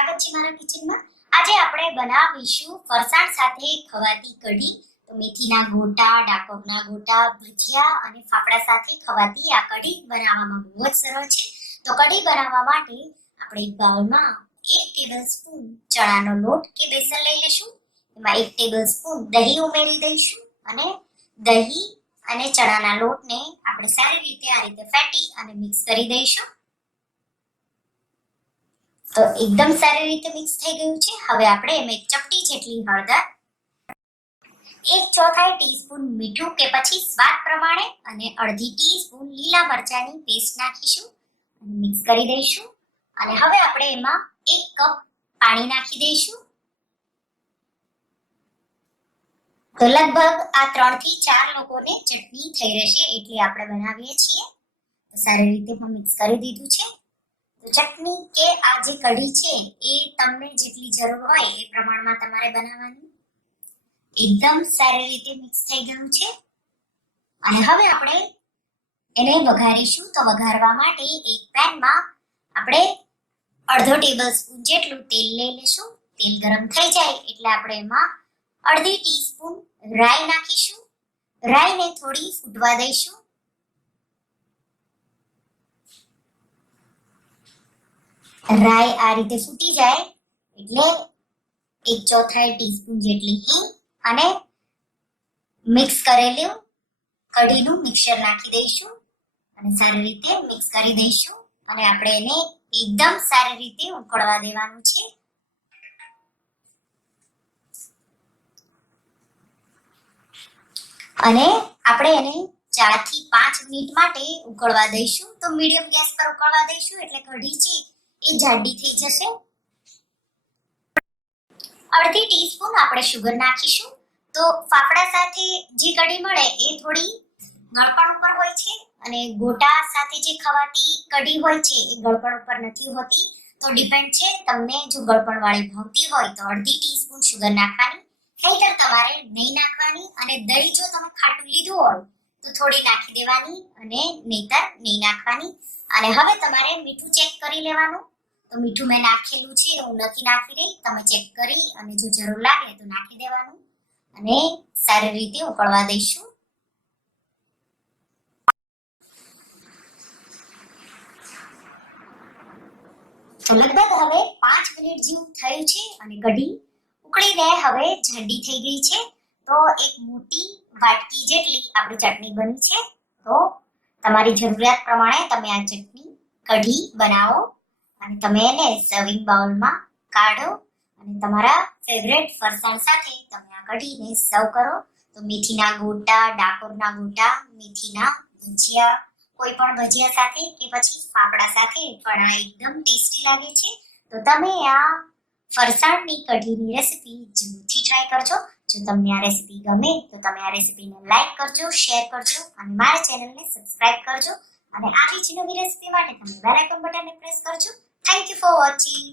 સ્વાગત છે મારા કિચનમાં। આજે આપણે બનાવીશું ફરસાણ સાથે ખવાતી કઢી। તો મેથીના ગોટા, ડાકોરના ગોટા, ભજીયા અને ફાફડા સાથે ખવાતી આ કઢી બનાવવામાં બહુ જ સરળ છે। તો કઢી બનાવવા માટે આપણે એક બાઉલમાં 1 ટેબલસ્પૂન ચણાનો લોટ કે બેસન લઈ લેશું। એમાં 1 ટેબલસ્પૂન દહીં ઉમેરી દઈશું અને દહીં અને ચણાના લોટને આપણે સારી રીતે આ રીતે ફેટી અને મિક્સ કરી દઈશું। તો एकदम સારી રીતે મિક્સ થઈ ગયું છે। હવે આપણે એમાં એક ચપટી જેટલી હળદર, 1/4 ટીસ્પૂન મીઠું કે પછી સ્વાદ પ્રમાણે અને અડધી ટીસ્પૂન લીલા મરચાંની પેસ્ટ નાખીશું અને મિક્સ કરી દઈશું। અને હવે આપણે એમાં 1 કપ પાણી નાખી દઈશું। તો લગભગ આ 3 થી 4 લોકોને ચટણી થઈ રહેશે એટલે આપણે બનાવીએ છીએ। તો સારી રીતે મિક્સ કરી દીધું છે। તો ચટણી કે આ જે કઢી છે એ તમને જેટલી જરૂર હોય એ પ્રમાણમાં તમારે બનાવવાની। એકદમ સારી રીતે મિક્સ થઈ ગયું છે અને હવે આપણે એને વઘારીશું। તો વઘારવા માટે એક પેનમાં આપણે અડધો ટેબલસ્પૂન જેટલું તેલ લઈ લેશું। તેલ ગરમ થઈ જાય એટલે આપણે એમાં અડધી ટીસ્પૂન રાઈ નાખીશું। રાઈને થોડી ફૂટવા દઈશું। રાઈ આ રીતે ફૂટી જાય એટલે 1/4 ટીસ્પૂન જેટલી હિંગ અને મિક્સ કરેલું કઢીનું મિક્સર નાખી દઈશું અને સારી રીતે મિક્સ કરી દઈશું અને આપણે એને એકદમ સારી રીતે ઉકળવા દેવાનું છે। અને આપણે એને 4 થી 5 મિનિટ માટે ઉકળવા દઈશું। તો મીડિયમ ગેસ પર ઉકળવા દઈશું એટલે કઢી છે એ જાડી થઈ જશે। અડધી ટીસ્પૂન આપણે શુગર નાખીશું। તો ફાફડા સાથે જે કઢી મળે એ થોડી ગળપણ ઉપર હોય છે અને ગોટા સાથે જે ખવાતી કઢી હોય છે એ ગળપણ ઉપર નથી હોતી। તો ડિપેન્ડ છે તમને જો ગળપણ વાળી ભાવતી હોય તો અડધી ટીસ્પૂન શુગર નાખવાની, નહીતર તમારે નહીં નાખવાની। અને દહીં જો તમે ખાટું લીધું હોય તો થોડી નાખી દેવાની અને નહીતર નહીં નાખવાની। અને હવે તમારે મીઠું ચેક કરી લેવાનું। તો મીઠું મેં નાખેલું છે, હું નથી નાખી રહી, તમે ચેક કરી અને જો જરૂર લાગે તો નાખી દેવાનું અને સારી રીતે ઉકળવા દઈશું। તો લગભગ હવે 5 મિનિટ જેવું થયું છે અને કઢી ઉકળીને હવે જાડી થઈ ગઈ છે। તો એક મોટી વાટકી જેટલી આપણી ચટણી બની છે। તો તમારી જરૂરિયાત પ્રમાણે તમે આ ચટણી કઢી બનાવો અને તમે એને સર્વિંગ બાઉલમાં કાઢો અને તમારા ફેવરેટ ફરસાણ સાથે તમે આ કઢીને સર્વ કરો। તો મેથીના ગોટા, ડાકોરના ગોટા, મેથીના ભજીયા, કોઈ પણ ભજીયા સાથે કે પછી ફાફડા સાથે પણ આ એકદમ ટેસ્ટી લાગે છે। તો તમે આ ફરસાણની કઢીની રેસિપી જરૂરથી ટ્રાય કરજો। જો તમને આ રેસિપી ગમે તો તમે આ રેસિપીને લાઈક કરજો, શેર કરજો અને મારા ચેનલને સબસ્ક્રાઇબ કરજો અને આવી જ નવી રેસિપી માટે તમે બેલ આઇકન બટનને પ્રેસ કરજો। Thank you for watching.